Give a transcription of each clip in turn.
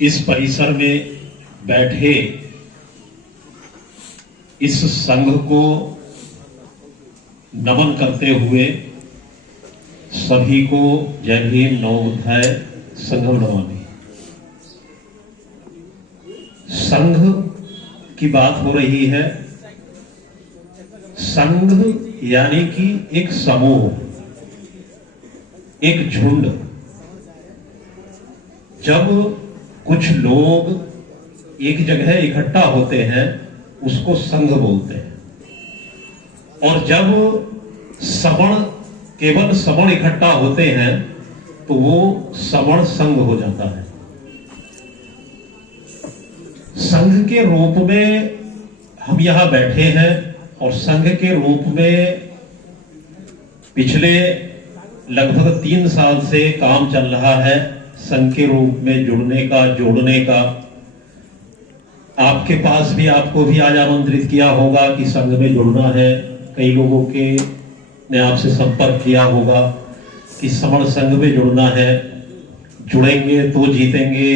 इस परिसर में बैठे इस संघ को नमन करते हुए सभी को जय भीम नवोत्थाय संघम नमामि। संघ की बात हो रही है। संघ यानी कि एक समूह, एक झुंड। जब कुछ लोग एक जगह इकट्ठा होते हैं उसको संघ बोलते हैं, और जब सवर्ण, केवल सवर्ण इकट्ठा होते हैं तो वो सवर्ण संघ हो जाता है। संघ के रूप में हम यहां बैठे हैं और संघ के रूप में पिछले लगभग 3 साल से काम चल रहा है। संघ के रूप में जुड़ने का, जोड़ने का। आपके पास भी, आपको भी आज आमंत्रित किया होगा कि संघ में जुड़ना है। कई लोगों के ने आपसे संपर्क किया होगा कि सवर्ण संघ में जुड़ना है। जुड़ेंगे तो जीतेंगे,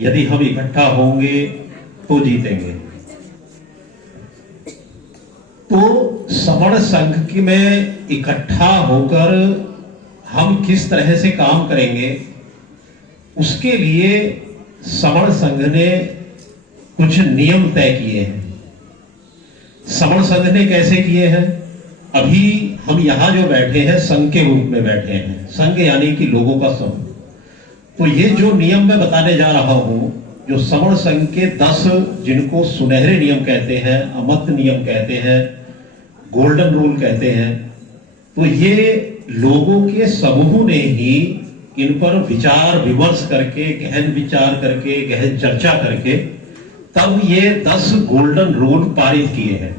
यदि हम इकट्ठा होंगे तो जीतेंगे। तो सवर्ण संघ में इकट्ठा होकर हम किस तरह से काम करेंगे, उसके लिए सवर्ण संघ ने कुछ नियम तय किए हैं। सवर्ण संघ ने कैसे किए हैं? अभी हम यहां जो बैठे हैं संघ के रूप में बैठे हैं। संघ यानी कि लोगों का समूह। तो ये जो नियम मैं बताने जा रहा हूं, जो सवर्ण संघ के 10, जिनको सुनहरे नियम कहते हैं, अमर्त्य नियम कहते हैं, गोल्डन रूल कहते हैं, तो ये लोगों के समूह ने ही इन पर विचार विमर्श करके, गहन विचार करके, गहन चर्चा करके तब ये 10 गोल्डन रूल पारित किए हैं।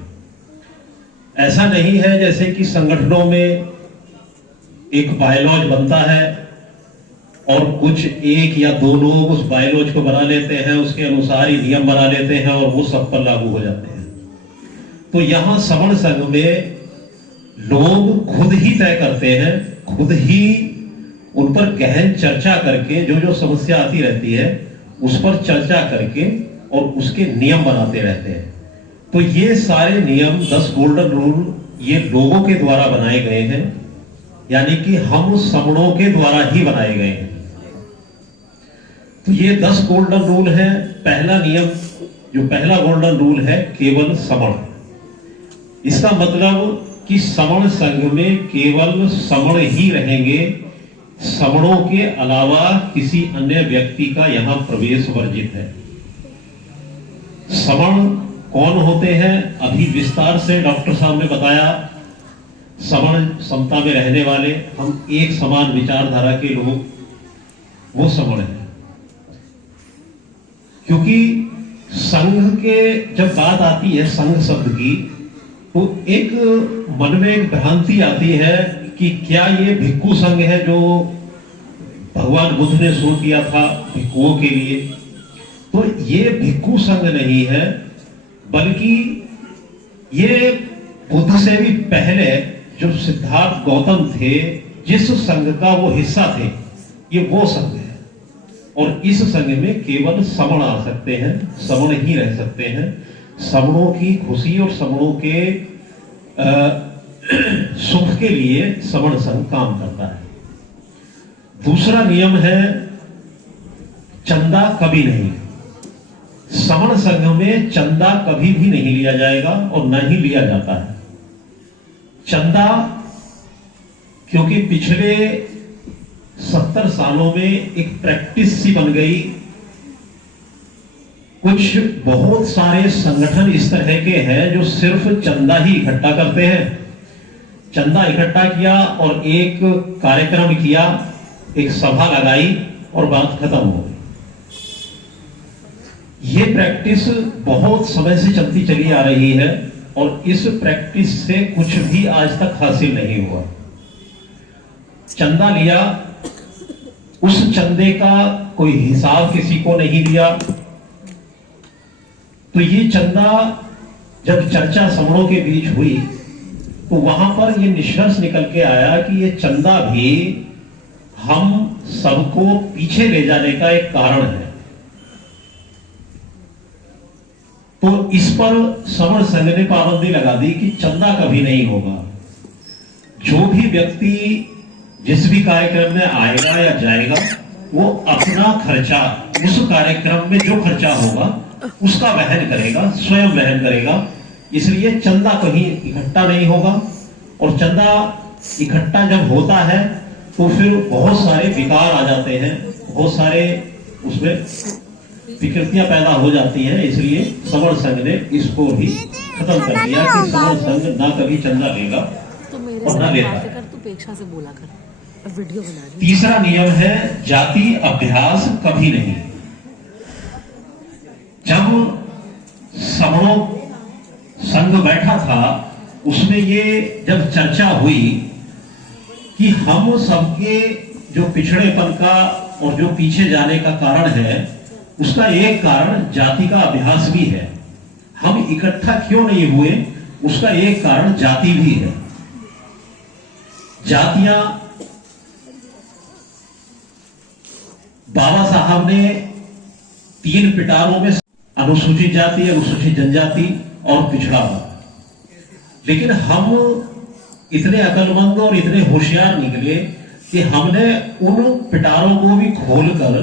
ऐसा नहीं है जैसे कि संगठनों में एक बायलॉज बनता है और कुछ 1 या 2 लोग उस बायलॉज को बना लेते हैं, उसके अनुसार ही नियम बना लेते हैं और वो सब पर लागू हो जाते हैं। तो यहां सवर्ण संघ में लोग खुद ही तय करते हैं, खुद ही उन पर गहन चर्चा करके, जो जो समस्या आती रहती है उस पर चर्चा करके और उसके नियम बनाते रहते हैं। तो ये सारे नियम 10 गोल्डन रूल ये लोगों के द्वारा बनाए गए हैं, यानी कि हम सवर्णों के द्वारा ही बनाए गए हैं। तो ये 10 गोल्डन रूल है। पहला नियम, जो पहला गोल्डन रूल है, केवल सवर्ण। इसका मतलब कि सवर्ण संघ में केवल सवर्ण ही रहेंगे। सवर्णों के अलावा किसी अन्य व्यक्ति का यहां प्रवेश वर्जित है। सवर्ण कौन होते हैं? अभी विस्तार से डॉक्टर साहब ने बताया। सवर्ण समता में रहने वाले, हम एक समान विचारधारा के लोग, वो सवर्ण है। क्योंकि संघ के जब बात आती है संघ शब्द की, तो एक मन में एक भ्रांति आती है कि क्या ये भिक्खु संघ है जो भगवान बुद्ध ने शुरू किया था भिक्खुओं के लिए। तो ये भिक्खु संघ नहीं है, बल्कि ये बुद्ध से भी पहले जो सिद्धार्थ गौतम थे, जिस संघ का वो हिस्सा थे, ये वो संघ है। और इस संघ में केवल सवर्ण आ सकते हैं, सवर्ण ही रह सकते हैं। सवर्णों की खुशी और सवर्णों के सुख के लिए सवर्ण संघ काम करता है। दूसरा नियम है चंदा कभी नहीं। सवर्ण संघ में चंदा कभी भी नहीं लिया जाएगा और न ही लिया जाता है। चंदा, क्योंकि पिछले 70 सालों में एक प्रैक्टिस सी बन गई। कुछ बहुत सारे संगठन इस तरह के हैं जो सिर्फ चंदा ही इकट्ठा करते हैं। चंदा इकट्ठा किया और एक कार्यक्रम किया, एक सभा लगाई और बात खत्म हो गई। ये प्रैक्टिस बहुत समय से चलती चली आ रही है और इस प्रैक्टिस से कुछ भी आज तक हासिल नहीं हुआ। चंदा लिया, उस चंदे का कोई हिसाब किसी को नहीं दिया। तो ये चंदा, जब चर्चा सवर्णों के बीच हुई तो वहां पर ये निष्कर्ष निकल के आया कि ये चंदा भी हम सबको पीछे ले जाने का एक कारण है। तो इस पर समण संघ ने पाबंदी लगा दी कि चंदा कभी नहीं होगा। जो भी व्यक्ति जिस भी कार्यक्रम में आएगा या जाएगा वो अपना खर्चा, उस कार्यक्रम में जो खर्चा होगा उसका वहन करेगा, स्वयं वहन करेगा। इसलिए चंदा कहीं इकट्ठा नहीं होगा। और चंदा इकट्ठा जब होता है तो फिर बहुत सारे विकार आ जाते हैं, बहुत सारे उसमें विकृतियां पैदा हो जाती हैं। इसलिए समण संघ ने इसको भी खत्म कर दिया कि समण संघ ना कभी चंदा लेगा और ना लेता है। से बोला कर, वीडियो बना रही। तीसरा नियम है जाति अभ्यास कभी नहीं। जब समणों संघ बैठा था उसमें ये जब चर्चा हुई कि हम सबके जो पिछड़ेपन का और जो पीछे जाने का कारण है उसका एक कारण जाति का अभ्यास भी है। हम इकट्ठा क्यों नहीं हुए उसका एक कारण जाति भी है। जातियां बाबा साहब ने 3 पिटारों में अनुसूचित जाति, अनुसूचित जनजाति और पिछड़ा वर्ग। लेकिन हम इतने अकलमंद और इतने होशियार निकले कि हमने उन पिटारों को भी खोलकर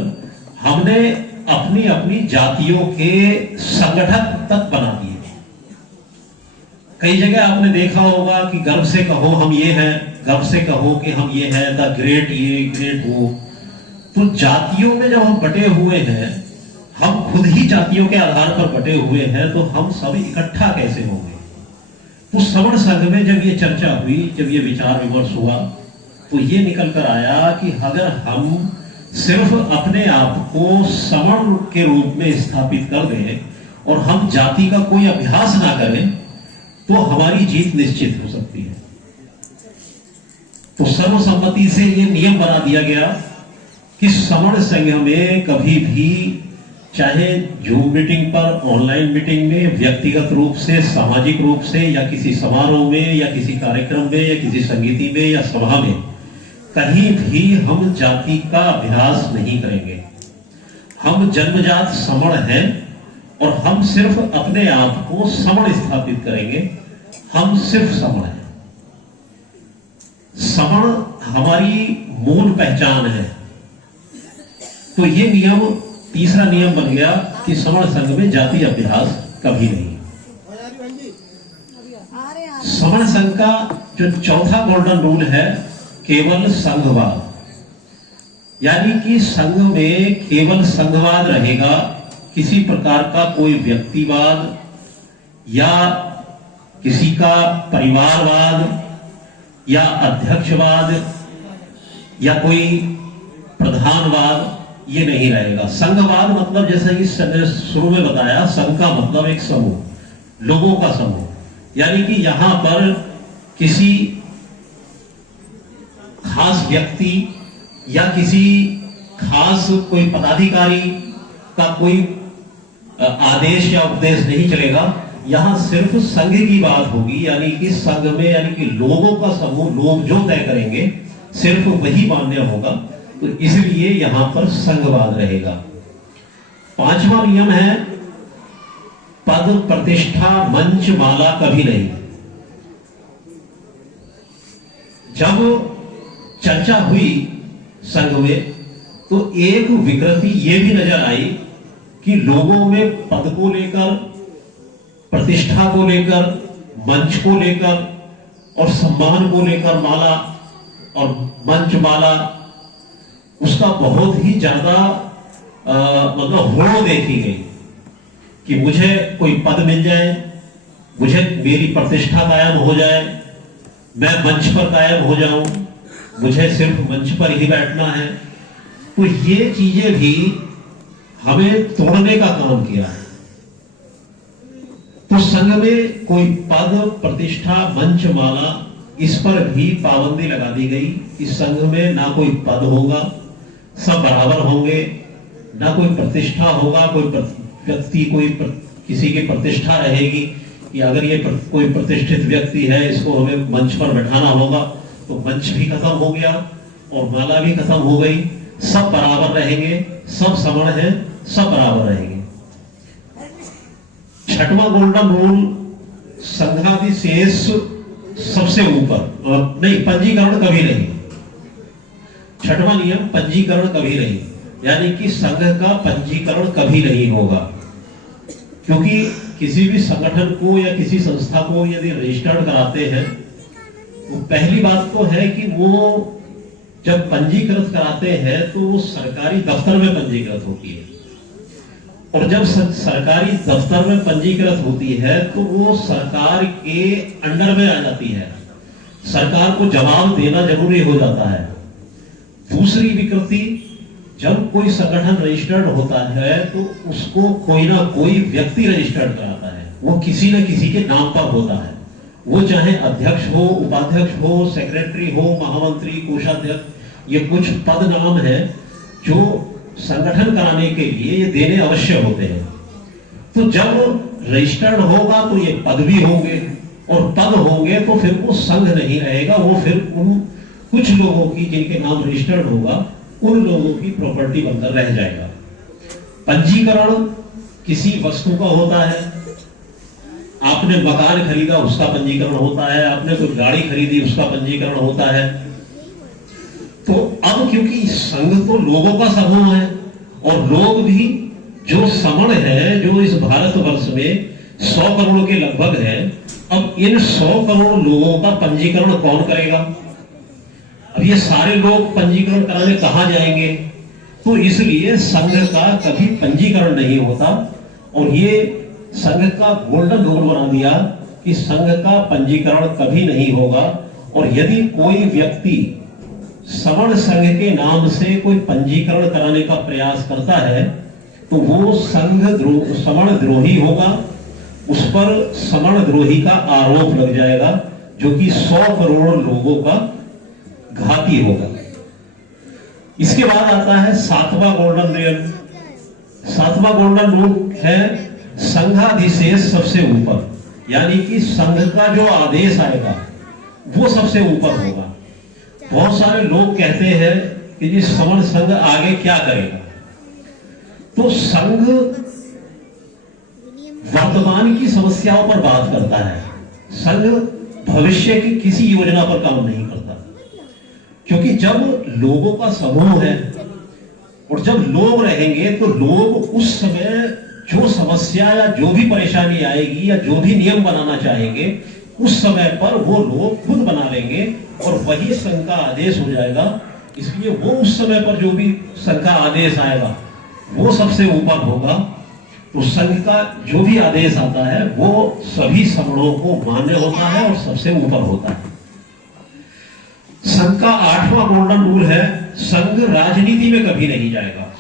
हमने अपनी अपनी जातियों के संगठन तक बना दिए। कई जगह आपने देखा होगा कि गर्व से कहो हम ये हैं, गर्व से कहो कि हम ये हैं, द ग्रेट ये ग्रेट वो। तो जातियों में जब हम बटे हुए हैं, हम खुद ही जातियों के आधार पर बटे हुए हैं, तो हम सब इकट्ठा कैसे होंगे। तो समण संघ में जब ये चर्चा हुई, जब ये विचार विमर्श हुआ, तो ये निकल कर आया कि अगर हम सिर्फ अपने आप को समण के रूप में स्थापित कर दें और हम जाति का कोई अभ्यास ना करें तो हमारी जीत निश्चित हो सकती है। तो सर्वसम्मति से ये नियम बना दिया गया कि समण संघ में कभी भी, चाहे जूम मीटिंग पर, ऑनलाइन मीटिंग में, व्यक्तिगत रूप से, सामाजिक रूप से, या किसी समारोह में, या किसी कार्यक्रम में, या किसी संगीति में, या सभा में, कहीं भी हम जाति का अभ्यास नहीं करेंगे। हम जन्मजात समण हैं और हम सिर्फ अपने आप को समण स्थापित करेंगे। हम सिर्फ समण हैं। समण हमारी मूल पहचान है। तो ये नियम, तीसरा नियम बन गया कि समण संघ में जाति अभ्यास कभी नहीं। समण संघ का जो चौथा गोल्डन रूल है केवल संघवाद, यानी कि संघ में केवल संघवाद रहेगा। किसी प्रकार का कोई व्यक्तिवाद या किसी का परिवारवाद या अध्यक्षवाद या कोई प्रधानवाद ये नहीं रहेगा। संघवाद मतलब जैसा कि शुरू में बताया, संघ का मतलब एक समूह, लोगों का समूह, यानी कि यहां पर किसी खास व्यक्ति या किसी खास कोई पदाधिकारी का कोई आदेश या उपदेश नहीं चलेगा। यहां सिर्फ संघ की बात होगी, यानी कि संघ में, यानी कि लोगों का समूह, लोग जो तय करेंगे सिर्फ वही मान्य होगा। तो इसलिए यहां पर संघवाद रहेगा। 5वां नियम है पद, प्रतिष्ठा, मंच, माला कभी नहीं। जब चर्चा हुई संघ में तो एक विकृति ये भी नजर आई कि लोगों में पद को लेकर, प्रतिष्ठा को लेकर, मंच को लेकर और सम्मान को लेकर माला और मंच माला, उसका बहुत ही ज्यादा मतलब होड़ देखी गई कि मुझे कोई पद मिल जाए, मुझे मेरी प्रतिष्ठा कायम हो जाए, मैं मंच पर कायम हो जाऊं, मुझे सिर्फ मंच पर ही बैठना है। तो ये चीजें भी हमें तोड़ने का काम किया है। तो संघ में कोई पद, प्रतिष्ठा, मंच, माला, इस पर भी पाबंदी लगा दी गई कि संघ में ना कोई पद होगा, सब बराबर होंगे, ना कोई प्रतिष्ठा होगा, कोई व्यक्ति, कोई किसी की प्रतिष्ठा रहेगी कि अगर ये कोई प्रतिष्ठित व्यक्ति है, इसको हमें मंच पर बैठाना होगा, तो मंच भी खत्म हो गया और माला भी खत्म हो गई। सब बराबर रहेंगे, सब समण हैं, सब बराबर रहेंगे। छठवां गोल्डन रूल संघाधिशेष सबसे ऊपर नहीं, पंजीकरण कभी नहीं। छठवां नियम पंजीकरण कभी नहीं, यानी कि संघ का पंजीकरण कभी नहीं होगा। क्योंकि किसी भी संगठन को या किसी संस्था को यदि रजिस्टर्ड कराते हैं तो पहली बात तो है कि वो जब पंजीकृत कराते हैं तो वो सरकारी दफ्तर में पंजीकृत होती है, और जब सरकारी दफ्तर में पंजीकृत होती है तो वो सरकार के अंडर में आ जाती है, सरकार को जवाब देना जरूरी हो जाता है। दूसरी विकृति, जब कोई संगठन रजिस्टर्ड होता है तो उसको कोई ना कोई व्यक्ति रजिस्टर्ड कराता है, वो किसी न किसी के नाम पर होता है। वो चाहे अध्यक्ष हो, उपाध्यक्ष हो, सेक्रेटरी हो, महामंत्री, कोषाध्यक्ष, ये कुछ पद नाम है जो संगठन कराने के लिए ये देने अवश्य होते हैं। तो जब रजिस्टर्ड होगा तो ये पद भी होंगे, और पद होंगे तो फिर वो संघ नहीं रहेगा, वो फिर उन कुछ लोगों की जिनके नाम रजिस्टर्ड होगा उन लोगों की प्रॉपर्टी बनकर रह जाएगा। पंजीकरण किसी वस्तु का होता है, आपने मकान खरीदा उसका पंजीकरण होता है, आपने कोई गाड़ी खरीदी उसका पंजीकरण होता है। तो अब क्योंकि संघ तो लोगों का समूह है, और लोग भी जो समण है, जो इस भारतवर्ष में 100 करोड़ के लगभग है, अब इन 100 करोड़ लोगों का पंजीकरण कौन करेगा? अब ये सारे लोग पंजीकरण कराने कहां जाएंगे? तो इसलिए संघ का कभी पंजीकरण नहीं होता, और ये संघ का गोल्डन रूल बना दिया कि संघ का पंजीकरण कभी नहीं होगा। और यदि कोई व्यक्ति सवर्ण संघ के नाम से कोई पंजीकरण कराने का प्रयास करता है तो वो सवर्ण द्रोही होगा, उस पर सवर्ण द्रोही का आरोप लग जाएगा, जो कि 100 करोड़ लोगों का घाती होगा। इसके बाद आता है 7वां गोल्डन रूल। 7वां गोल्डन रूल है संघाधिशेष सबसे ऊपर, यानी कि संघ का जो आदेश आएगा वो सबसे ऊपर होगा। बहुत सारे लोग कहते हैं कि जी सवर्ण संघ आगे क्या करेगा? तो संघ वर्तमान की समस्याओं पर बात करता है, संघ भविष्य की किसी योजना पर काम नहीं करता। क्योंकि जब लोगों का समूह है और जब लोग रहेंगे तो लोग उस समय जो समस्या या जो भी परेशानी आएगी या जो भी नियम बनाना चाहेंगे उस समय पर वो लोग खुद बना लेंगे और वही संघ का आदेश हो जाएगा। इसलिए वो उस समय पर जो भी संघ का आदेश आएगा वो सबसे ऊपर होगा। तो संघ का जो भी आदेश आता है वो सभी समूहों को मान्य होता है और सबसे ऊपर होता है। संघ का 8वां गोल्डन रूल है संघ राजनीति में कभी नहीं जाएगा।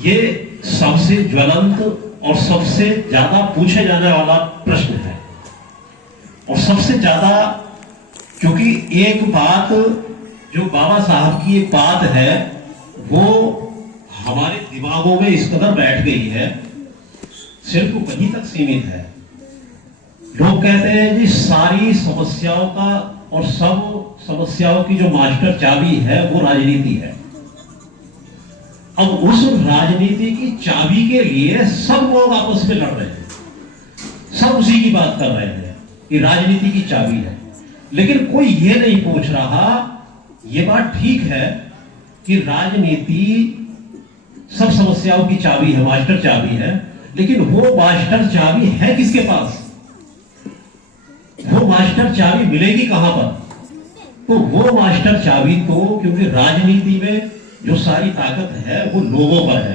ये सबसे ज्वलंत और सबसे ज्यादा पूछे जाने वाला प्रश्न है, और सबसे ज्यादा क्योंकि एक बात जो बाबा साहब की एक बात है वो हमारे दिमागों में इस कदर बैठ गई है, सिर्फ वहीं तक सीमित है। लोग कहते हैं जी सारी समस्याओं का और सब समस्याओं की जो मास्टर चाबी है वो राजनीति है। अब उस राजनीति की चाबी के लिए सब लोग आपस में लड़ रहे हैं, सब उसी की बात कर रहे हैं कि राजनीति की चाबी है। लेकिन कोई ये नहीं पूछ रहा, ये बात ठीक है कि राजनीति सब समस्याओं की चाबी है, मास्टर चाबी है, लेकिन वो मास्टर चाबी है किसके पास? वो मास्टर चाबी मिलेगी कहां पर? तो वो मास्टर चाबी तो क्योंकि राजनीति में जो सारी ताकत है वो लोगों पर है,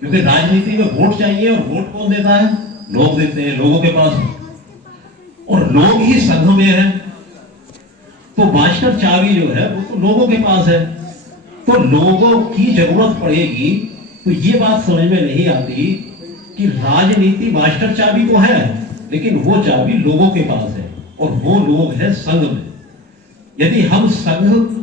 क्योंकि राजनीति में वोट चाहिए और वोट कौन देता है? लोग देते हैं, लोगों के पास, और लोग ही संघ में है। तो मास्टर चाबी जो है वो तो लोगों के पास है। तो लोगों की जरूरत पड़ेगी। तो ये बात समझ में नहीं आती कि राजनीति मास्टर चाबी तो है लेकिन वो चाबी लोगों के पास है, और वो लोग हैं संघ में। यदि हम संघ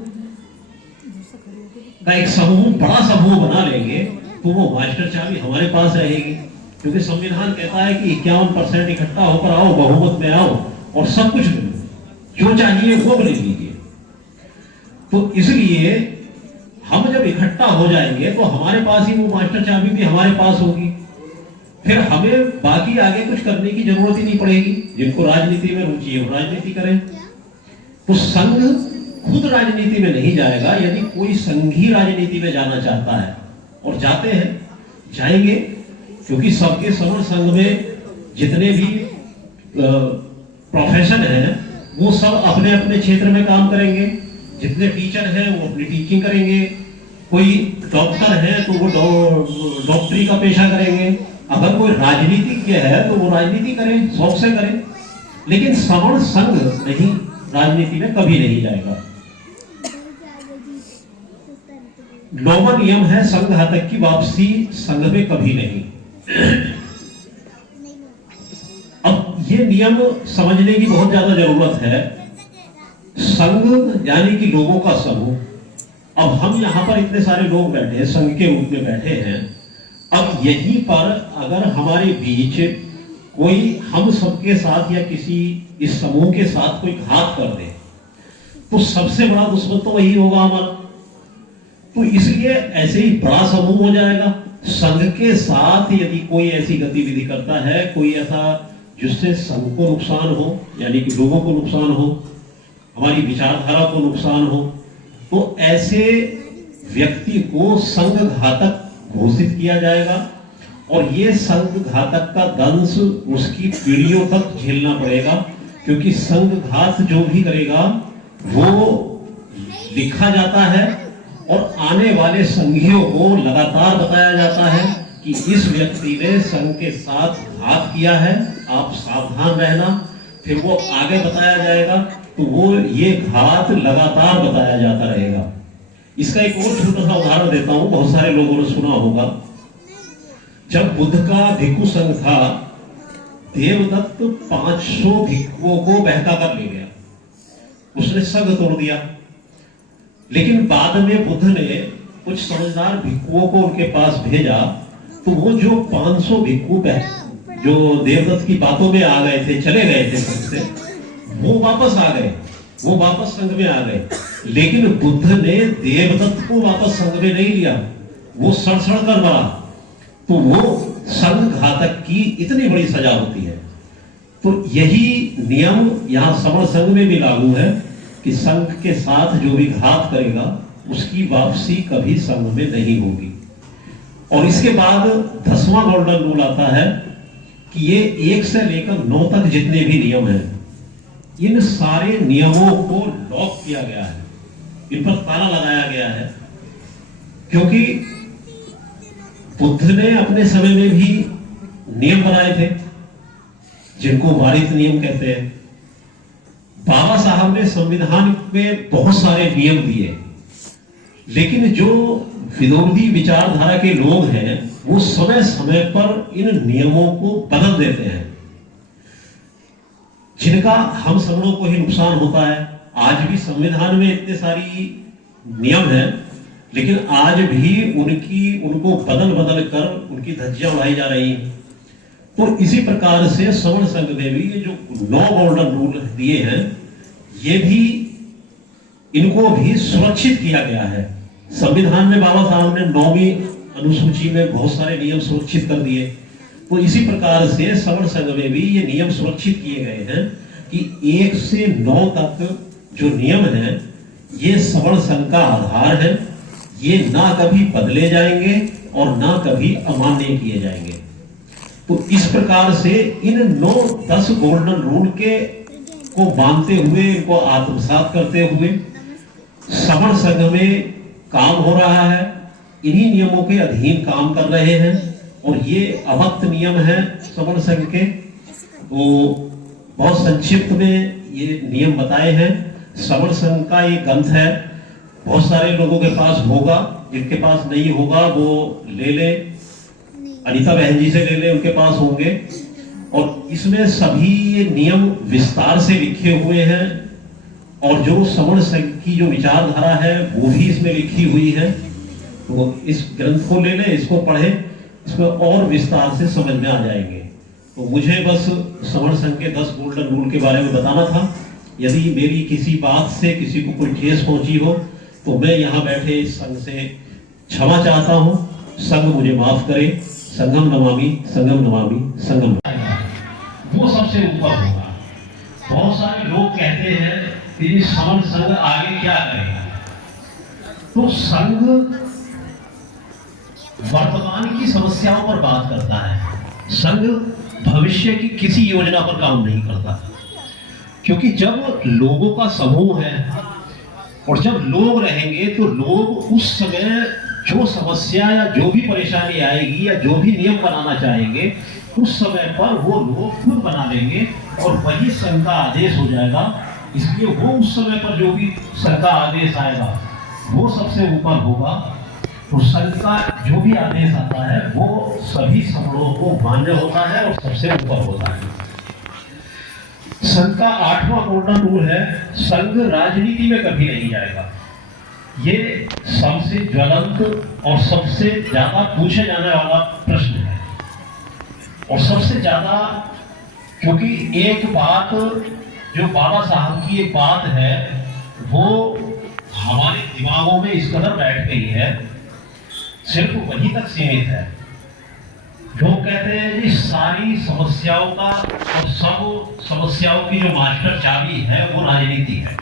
का एक समूह, बड़ा समूह बना लेंगे तो वो मास्टर चाबी हमारे पास रहेगी, क्योंकि संविधान कहता है कि 51% इकट्ठा होकर आओ, बहुमत में आओ और सब कुछ जो चाहिए वो ले लीजिए। तो इसलिए हम जब इकट्ठा हो जाएंगे तो हमारे पास ही वो मास्टर चाबी भी हमारे पास होगी, फिर हमें बाकी आगे कुछ करने की जरूरत ही नहीं पड़ेगी। जिनको राजनीति में रुचि है वो राजनीति करें। तो संघ खुद राजनीति में नहीं जाएगा। यदि कोई संघी राजनीति में जाना चाहता है और जाते हैं, जाएंगे, क्योंकि सबके समर संघ में जितने भी प्रोफेशन है वो सब अपने अपने क्षेत्र में काम करेंगे। जितने टीचर हैं वो अपनी टीचिंग करेंगे, कोई डॉक्टर है तो वो डॉक्टरी का पेशा करेंगे, अगर कोई राजनीतिज्ञ है तो वो राजनीति करें, शौक से करें। लेकिन सवर्ण संघ नहीं, राजनीति में कभी नहीं जाएगा। 9वां नियम है संघ घातक की वापसी संघ में कभी नहीं। अब ये नियम समझने की बहुत ज्यादा जरूरत है। संघ यानी कि लोगों का समूह। अब हम यहां पर इतने सारे लोग बैठे हैं, संघ के रूप में बैठे हैं। अब यहीं पर अगर हमारे बीच कोई हम सबके साथ या किसी इस समूह के साथ कोई घात कर दे तो सबसे बड़ा दुश्मन तो वही होगा हमारा। तो इसलिए ऐसे ही बड़ा समूह हो जाएगा। संघ के साथ यदि कोई ऐसी गतिविधि करता है, कोई ऐसा जिससे संघ को नुकसान हो, यानी कि लोगों को नुकसान हो, हमारी विचारधारा को नुकसान हो, तो ऐसे व्यक्ति को संघ घातक घोषित किया जाएगा। और ये संघ घातक का दंश उसकी पीढ़ियों तक झेलना पड़ेगा, क्योंकि संघ घात जो भी करेगा वो लिखा जाता है और आने वाले संघियों को लगातार बताया जाता है कि इस व्यक्ति ने संघ के साथ घात किया है, आप सावधान रहना। फिर वो आगे बताया जाएगा तो वो ये घात लगातार बताया जाता रहेगा। इसका एक और छोटा सा उदाहरण देता हूं, बहुत सारे लोगों ने सुना होगा। जब बुद्ध का भिक्षु संघ था, देवदत्त 500 भिक्षुओं को बहका कर ले गया, उसने संघ तोड़ दिया। लेकिन बाद में बुद्ध ने कुछ समझदार भिक्षुओं को उनके पास भेजा, तो वो जो 500 भिक्षु जो देवदत्त की बातों में आ गए थे, चले गए थे संघ से, वो वापस आ गए, वो वापस संघ में आ गए। लेकिन बुद्ध ने देवदत्त को वापस संघ में नहीं लिया, वो सड़ कर मरा। तो वो संघ घातक की इतनी बड़ी सजा होती है। तो यही नियम यहां सवर्ण संघ में भी लागू है कि संघ के साथ जो भी घात करेगा उसकी वापसी कभी संघ में नहीं होगी। और इसके बाद 10वां गोल्डन रूल आता है कि ये 1 से लेकर 9 तक जितने भी नियम हैं, इन सारे नियमों को लॉक किया गया है, इन पर ताला लगाया गया है। क्योंकि बुद्ध ने अपने समय में भी नियम बनाए थे जिनको वारित नियम कहते हैं। बाबा साहब ने संविधान में बहुत सारे नियम दिए, लेकिन जो विरोधी विचारधारा के लोग हैं वो समय समय पर इन नियमों को बदल देते हैं, जिनका हम सब लोगों को ही नुकसान होता है। आज भी संविधान में इतने सारी नियम हैं, लेकिन आज भी उनको बदल बदल कर उनकी धज्जियां उड़ाई जा रही हैं। तो इसी प्रकार से सवर्ण संघ ने भी ये जो 9 गोल्डन रूल दिए हैं, ये भी इनको भी सुरक्षित किया गया है। संविधान में बाबा साहब ने 9वीं अनुसूची में बहुत सारे नियम सुरक्षित कर दिए। तो इसी प्रकार से सवर्ण संघ में भी ये नियम सुरक्षित किए गए हैं कि 1 से 9 तक जो नियम है ये सवर्ण संघ का आधार है। ये ना कभी बदले जाएंगे और ना कभी अमान्य किए जाएंगे। तो इस प्रकार से इन 9-10 गोल्डन रूल को मानते हुए, इनको आत्मसात करते हुए सवर्ण संघ में काम हो रहा है। इन्हीं नियमों के अधीन काम कर रहे हैं और ये अभक्त नियम है सवर्ण संघ के। तो बहुत संक्षिप्त में ये नियम बताए हैं। सवर्ण संघ का ये ग्रंथ है, बहुत सारे लोगों के पास होगा, जिनके पास नहीं होगा वो ले ले, अनीता बहन जी से ले ले, उनके पास होंगे। और इसमें सभी ये नियम विस्तार से लिखे हुए हैं और जो सवर्ण संघ की जो विचारधारा है वो भी इसमें लिखी हुई है। तो इस ग्रंथ को ले ले, इसको पढ़े, इसमें और विस्तार से समझ में आ जाएंगे। तो मुझे बस सवर्ण संघ के 10 गोल्डन रूल के बारे में बताना था। यदि मेरी किसी बात से किसी को कोई ठेस पहुंची हो तो मैं यहाँ बैठे इस संघ से क्षमा चाहता हूँ। संघ मुझे माफ करे। संगम नमामि संगम नमामि संगम, वो सबसे ऊपर होगा। बहुत सारे लोग कहते हैं कि समर संघ आगे क्या करेगा, तो संघ वर्तमान की समस्याओं पर बात करता है, संघ भविष्य की किसी योजना पर काम नहीं करता। क्योंकि जब लोगों का समूह है और जब लोग रहेंगे तो लोग उस समय जो समस्या या जो भी परेशानी आएगी या जो भी नियम बनाना चाहेंगे उस समय पर वो लोग खुद बना लेंगे और वही संघ का आदेश हो जाएगा। इसलिए वो उस समय पर जो भी संघ का आदेश आएगा वो सबसे ऊपर होगा। तो संघ का जो भी आदेश आता है वो सभी समूहों को मान्य होता है और सबसे ऊपर होता है। संघ का 8वां गोल्डन रूल है, संघ राजनीति में कभी नहीं जाएगा। ये सबसे ज्वलंत और सबसे ज्यादा पूछे जाने वाला प्रश्न है और सबसे ज्यादा, क्योंकि एक बात जो बाबा साहब की एक बात है वो हमारे दिमागों में इस कदर बैठ गई है, सिर्फ वहीं तक सीमित है। लोग कहते हैं कि सारी समस्याओं का और सब समस्याओं की जो मास्टर चाबी है वो राजनीति है।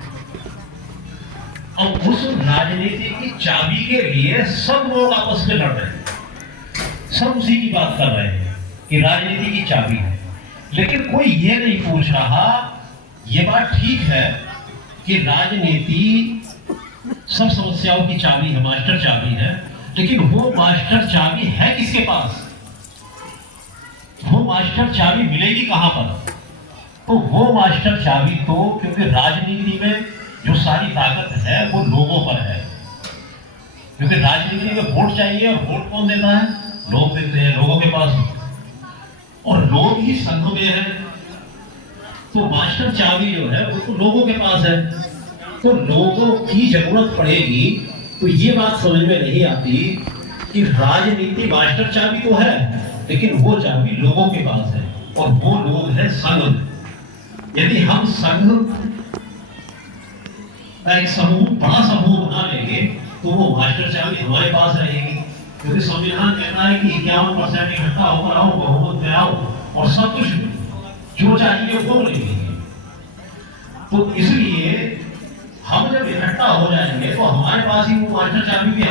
अब उस राजनीति की चाबी के लिए सब लोग आपस में लड़ रहे हैं, सब उसी की बात कर रहे हैं कि राजनीति की चाबी है। लेकिन कोई ये नहीं पूछ रहा, ये बात ठीक है कि राजनीति सब समस्याओं की चाबी है, मास्टर चाबी है, लेकिन वो मास्टर चाबी है किसके पास, वो मास्टर चाबी मिलेगी कहां पर? तो वो मास्टर चाबी तो, क्योंकि राजनीति में जो सारी ताकत है वो लोगों पर है, क्योंकि राजनीति में वोट चाहिए और वोट कौन देता है? लोग देते हैं, लोगों के पास, और लोग ही संघ में है। तो मास्टर चाबी जो है वो तो लोगों के पास है। तो लोगों की जरूरत पड़ेगी। तो ये बात समझ में नहीं आती कि राजनीति मास्टर चाबी तो है लेकिन वो चाबी लोगों के पास है और वो लोग है संघ। यदि हम संघ का एक समूह, बड़ा समूह बना लेंगे तो वो मास्टर चाबी हमारे पास रहेगी, क्योंकि संविधान कहता है कि 51% इकट्ठा होकर आओ, बहुमत में आओ और सब कुछ जो चाहिए वो लेंगे। तो इसलिए हम जब इकट्ठा हो जाएंगे तो हमारे पास ही वो मास्टर चाबी भी